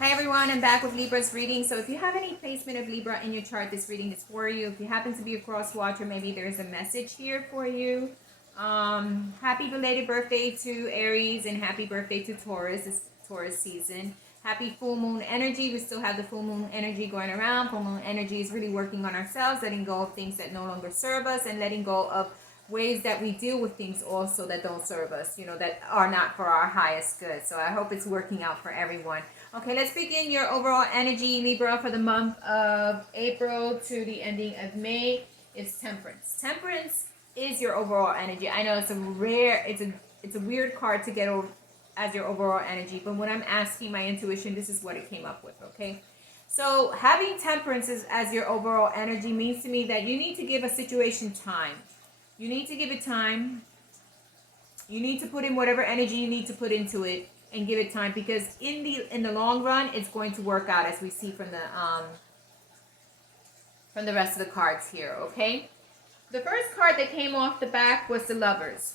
Hi everyone, I'm back with Libra's reading. So if you have any placement of Libra in your chart, this reading is for you. If you happen to be a cross watcher, maybe there's a message here for you. Happy belated birthday to Aries and happy birthday to Taurus. It's Taurus season. Happy full moon energy. We still have the full moon energy going around. Full moon energy is really working on ourselves, letting go of things that no longer serve us and letting go of ways that we deal with things also that don't serve us, that are not for our highest good. So I hope it's working out for everyone. Okay, let's begin your overall energy, Libra, for the month of April to the ending of May. It's Temperance. Temperance is your overall energy. I know it's a weird card to get over as your overall energy, but when I'm asking my intuition, this is what it came up with, okay? So having Temperance as your overall energy means to me that you need to give a situation time. You need to give it time. You need to put in whatever energy you need to put into it and give it time, because in the long run it's going to work out, as we see from the rest of the cards here. Okay, the first card that came off the back was the Lovers.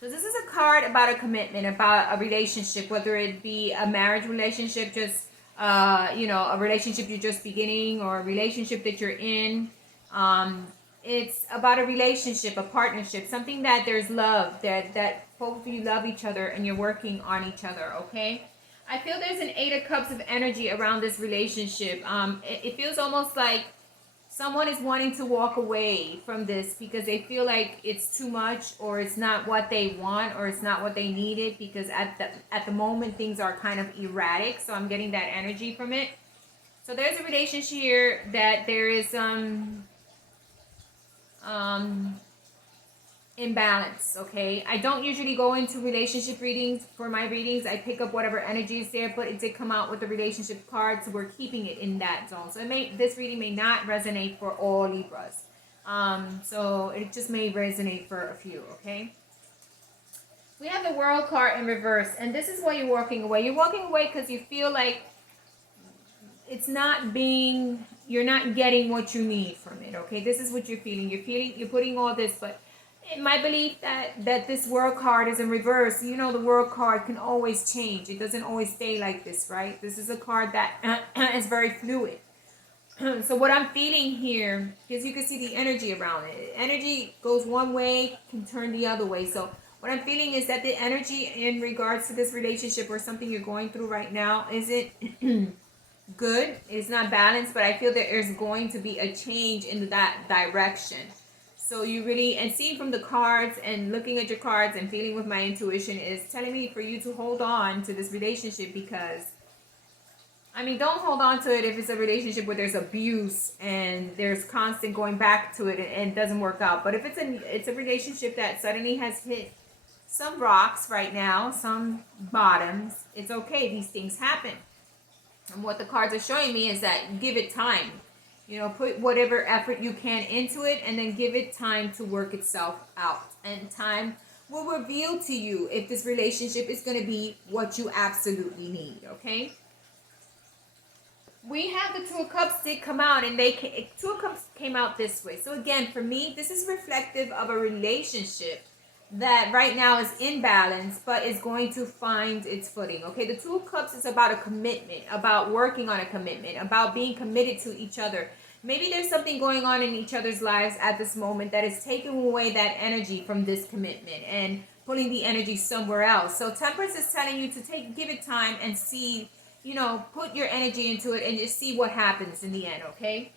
So this is a card about a commitment, about a relationship, whether it be a marriage relationship, just a relationship you're just beginning, or a relationship that you're in. It's about a relationship, a partnership, something that there's love, that both of you love each other and you're working on each other, okay? I feel there's an Eight of Cups of energy around this relationship. It feels almost like someone is wanting to walk away from this because they feel like it's too much, or it's not what they want, or it's not what they needed, because at the moment things are kind of erratic. So I'm getting that energy from it. So there's a relationship here that there is imbalance. Okay, I don't usually go into relationship readings. For my readings, I pick up whatever energy is there, but it did come out with the relationship card, so we're keeping it in that zone. So this reading may not resonate for all Libras, so it just may resonate for a few. Okay, we have the World card in reverse, and this is why you're walking away. You're walking away because you feel like you're not getting what you need from it. Okay, this is what you're feeling. You're putting all this, but in my belief that this World card is in reverse. The World card can always change. It doesn't always stay like this, right? This is a card that is very fluid. So what I'm feeling here, because you can see the energy around it. Energy goes one way, can turn the other way. So what I'm feeling is that the energy in regards to this relationship or something you're going through right now isn't good. It's not balanced, but I feel that there's going to be a change in that direction. So you really, and seeing from the cards and looking at your cards and feeling with my intuition is telling me for you to hold on to this relationship, because don't hold on to it if it's a relationship where there's abuse and there's constant going back to it and it doesn't work out. But if it's a relationship that suddenly has hit some rocks right now, some bottoms, it's okay. These things happen. And what the cards are showing me is that give it time. Put whatever effort you can into it, and then give it time to work itself out. And time will reveal to you if this relationship is going to be what you absolutely need, okay? We have the Two of Cups did come out, and Two of Cups came out this way. So again, for me, this is reflective of a relationship that right now is in balance, but is going to find its footing. Okay, the Two of Cups is about a commitment, about working on a commitment, about being committed to each other. Maybe there's something going on in each other's lives at this moment that is taking away that energy from this commitment and pulling the energy somewhere else. So Temperance is telling you to give it time and see, put your energy into it and just see what happens in the end, okay?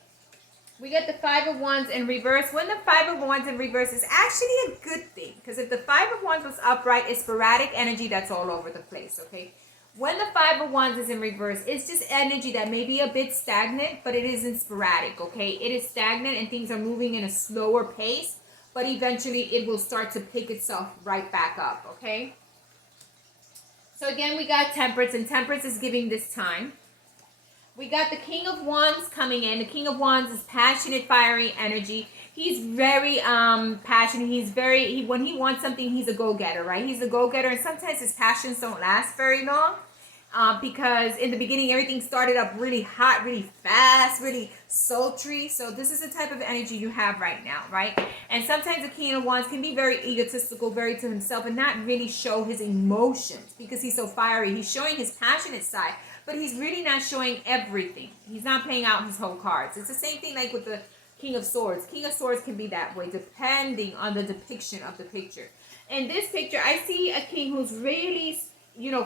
We get the Five of Wands in reverse. When the Five of Wands in reverse is actually a good thing, because if the Five of Wands was upright, it's sporadic energy that's all over the place, okay? When the Five of Wands is in reverse, it's just energy that may be a bit stagnant, but it isn't sporadic, okay? It is stagnant and things are moving in a slower pace, but eventually it will start to pick itself right back up, okay? So again, we got Temperance, and Temperance is giving this time. We got the King of Wands coming in. The King of Wands is passionate, fiery energy. He's very passionate. When he wants something, he's a go-getter, right? He's a go-getter, and sometimes his passions don't last very long. because in the beginning everything started up really hot, really fast, really sultry. So this is the type of energy you have right now, right? And sometimes the King of Wands can be very egotistical, very to himself, and not really show his emotions because he's so fiery. He's showing his passionate side, but he's really not showing everything. He's not playing out his whole cards. It's the same thing like with the King of Swords. King of Swords can be that way depending on the depiction of the picture. In this picture, I see a king who's really,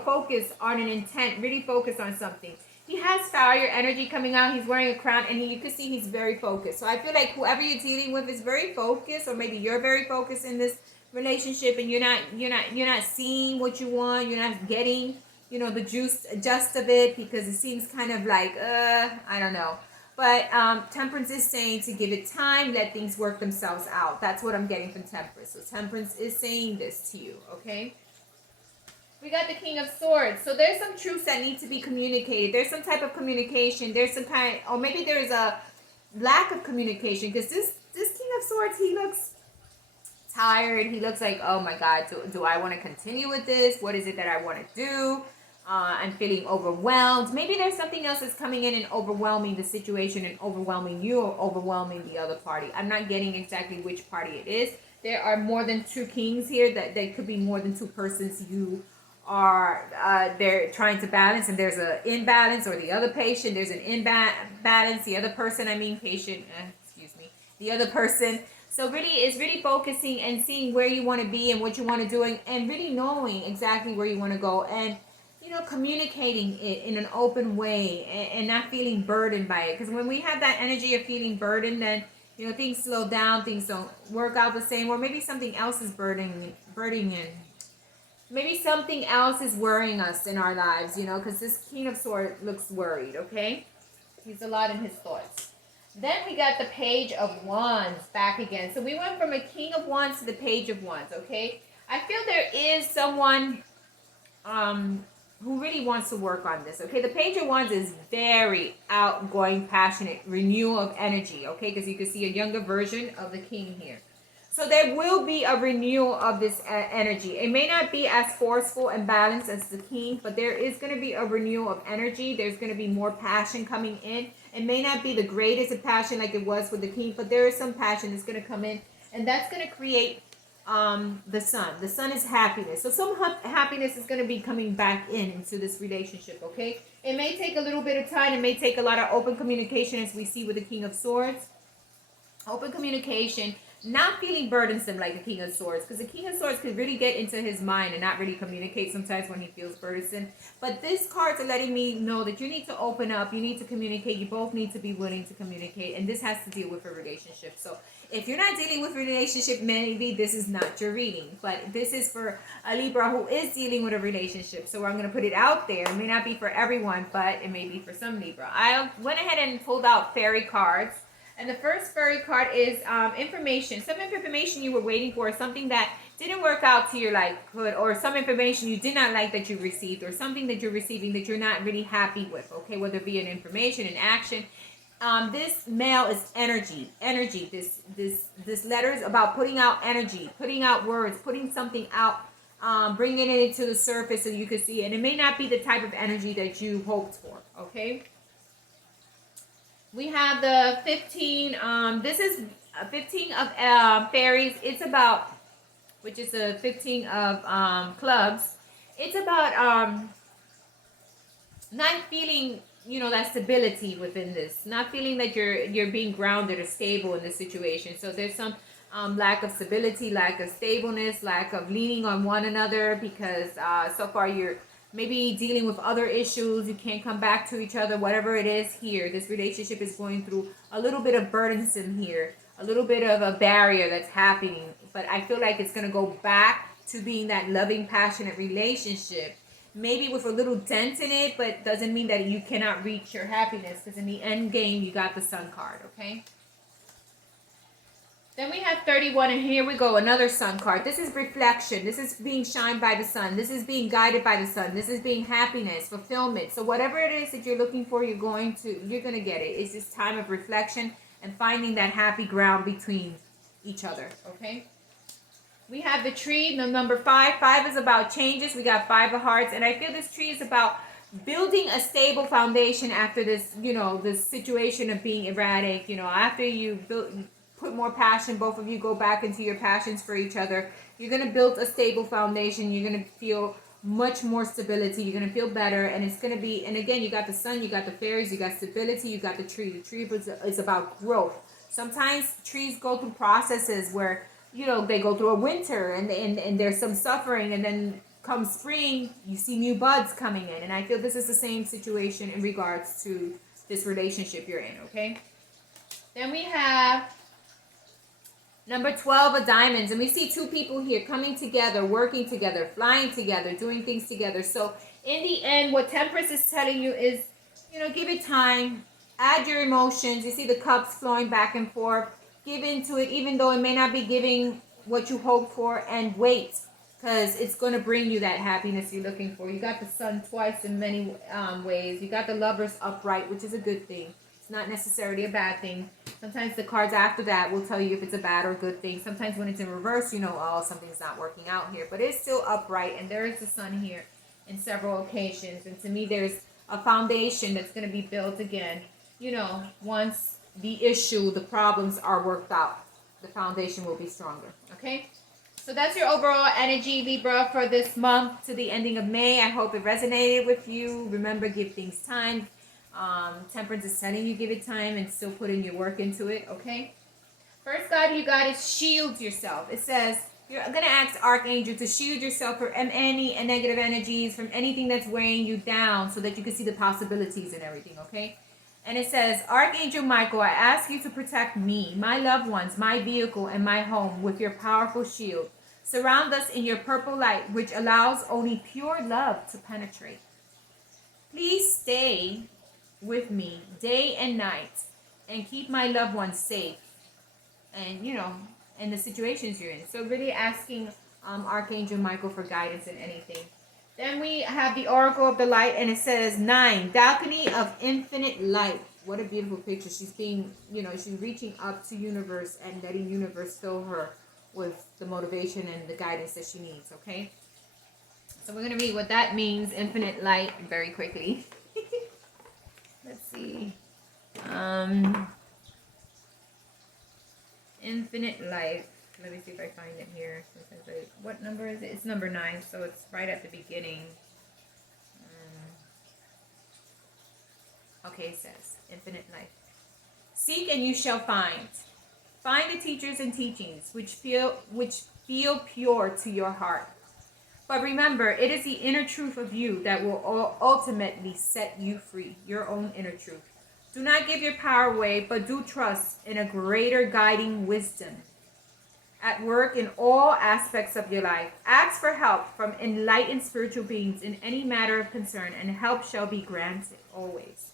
focused on an intent, really focused on something. He has fire energy coming out. He's wearing a crown, and you can see he's very focused. So I feel like whoever you're dealing with is very focused, or maybe you're very focused in this relationship, and you're not seeing what you want. You're not getting, the just of it, because it seems kind of like, I don't know. But Temperance is saying to give it time, let things work themselves out. That's what I'm getting from Temperance. So Temperance is saying this to you, okay? We got the King of Swords. So there's some truths that need to be communicated. There's some type of communication. There's some kind, or maybe there's a lack of communication. Because this King of Swords, he looks tired. He looks like, oh my God, do I want to continue with this? What is it that I want to do? I'm feeling overwhelmed. Maybe there's something else that's coming in and overwhelming the situation and overwhelming you or overwhelming the other party. I'm not getting exactly which party it is. There are more than two kings here. That could be more than two persons you are they're trying to balance, and there's an imbalance, or the other patient, there's an imbalance. The other person, the other person. So really, it's really focusing and seeing where you want to be and what you want to do, and really knowing exactly where you want to go, and communicating it in an open way, and not feeling burdened by it. Because when we have that energy of feeling burdened, then things slow down, things don't work out the same, or maybe something else is burdening in. Maybe something else is worrying us in our lives, because this King of Swords looks worried, okay? He's a lot in his thoughts. Then we got the Page of Wands back again. So we went from a King of Wands to the Page of Wands, okay? I feel there is someone who really wants to work on this, okay? The Page of Wands is very outgoing, passionate, renewal of energy, okay? Because you can see a younger version of the king here. So there will be a renewal of this energy. It may not be as forceful and balanced as the king, but there is going to be a renewal of energy. There's going to be more passion coming in. It may not be the greatest of passion like it was with the king, but there is some passion that's going to come in, and that's going to create the sun. The sun is happiness. So some happiness is going to be coming back into this relationship, okay? It may take a little bit of time. It may take a lot of open communication, as we see with the King of Swords. Open communication, not feeling burdensome like the King of Swords, because the King of Swords could really get into his mind and not really communicate sometimes when he feels burdensome. But this cards are letting me know that you need to open up, you need to communicate, you both need to be willing to communicate, and this has to deal with a relationship. So if you're not dealing with a relationship, maybe this is not your reading, but this is for a Libra who is dealing with a relationship. So I'm going to put it out there. It may not be for everyone, but it may be for some Libra. I went ahead and pulled out fairy cards. And the first fairy card is information. Some information you were waiting for, something that didn't work out to your likelihood, or some information you did not like that you received, or something that you're receiving that you're not really happy with, okay? Whether it be an information, an action. This mail is energy. This letter is about putting out energy, putting out words, putting something out, bringing it into the surface so you can see it. And it may not be the type of energy that you hoped for, okay? We have the 15, this is 15 of fairies. It's about, which is the 15 of clubs. It's about not feeling, that stability within this. Not feeling that you're being grounded or stable in this situation. So there's some lack of stability, lack of stableness, lack of leaning on one another, because so far you're maybe dealing with other issues. You can't come back to each other, whatever it is here. This relationship is going through a little bit of burdensome here, a little bit of a barrier that's happening. But I feel like it's going to go back to being that loving, passionate relationship. Maybe with a little dent in it, but doesn't mean that you cannot reach your happiness, because in the end game, you got the Sun card, okay? Then we have 31, and here we go, another Sun card. This is reflection. This is being shined by the sun. This is being guided by the sun. This is being happiness, fulfillment. So whatever it is that you're looking for, you're going to get it. It's this time of reflection and finding that happy ground between each other, okay? We have the tree, the number 5. 5 is about changes. We got 5 of hearts, and I feel this tree is about building a stable foundation after this, this situation of being erratic, after you put more passion, both of you go back into your passions for each other, you're going to build a stable foundation. You're going to feel much more stability. You're going to feel better. And it's going to be, and again, you got the sun, you got the fairies, you got stability, you got the tree. The tree is about growth. Sometimes trees go through processes where, they go through a winter and there's some suffering, and then come spring, you see new buds coming in. And I feel this is the same situation in regards to this relationship you're in, okay? Then we have number 12 of diamonds. And we see two people here coming together, working together, flying together, doing things together. So in the end, what Temperance is telling you is, give it time. Add your emotions. You see the cups flowing back and forth. Give into it, even though it may not be giving what you hope for, and wait. Because it's going to bring you that happiness you're looking for. You got the sun twice in many ways. You got the lovers upright, which is a good thing. It's not necessarily a bad thing. Sometimes the cards after that will tell you if it's a bad or good thing. Sometimes when it's in reverse, oh, something's not working out here. But it's still upright, and there is the sun here in several occasions. And to me, there's a foundation that's going to be built again. Once the issue, the problems are worked out, the foundation will be stronger. Okay? So that's your overall energy, Libra, for this month to the ending of May. I hope it resonated with you. Remember, give things time. Temperance is telling you give it time and still putting your work into it, okay? First card you got is shield yourself. It says you're going to ask Archangel to shield yourself from any negative energies, from anything that's weighing you down, so that you can see the possibilities and everything, okay? And it says, Archangel Michael, I ask you to protect me, my loved ones, my vehicle, and my home with your powerful shield. Surround us in your purple light, which allows only pure love to penetrate. Please stay with me day and night and keep my loved ones safe. And, in the situations you're in. So really asking Archangel Michael for guidance in anything. Then we have the Oracle of the Light, and it says 9, Balcony of Infinite Light. What a beautiful picture. She's being, she's reaching up to universe and letting universe fill her with the motivation and the guidance that she needs, okay? So we're going to read what that means, infinite light, very quickly. Let's see. Infinite light. Let me see if I find it here. What number is it? It's number 9, so it's right at the beginning. Okay, it says, infinite light. Seek and you shall find. Find the teachers and teachings which feel pure to your heart. But remember, it is the inner truth of you that will ultimately set you free, your own inner truth. Do not give your power away, but do trust in a greater guiding wisdom at work in all aspects of your life. Ask for help from enlightened spiritual beings in any matter of concern, and help shall be granted always.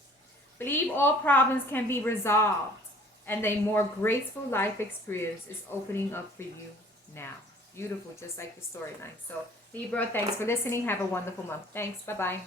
Believe all problems can be resolved, and a more graceful life experience is opening up for you now. Beautiful, just like the storyline. So, Libra, thanks for listening. Have a wonderful month. Thanks. Bye-bye.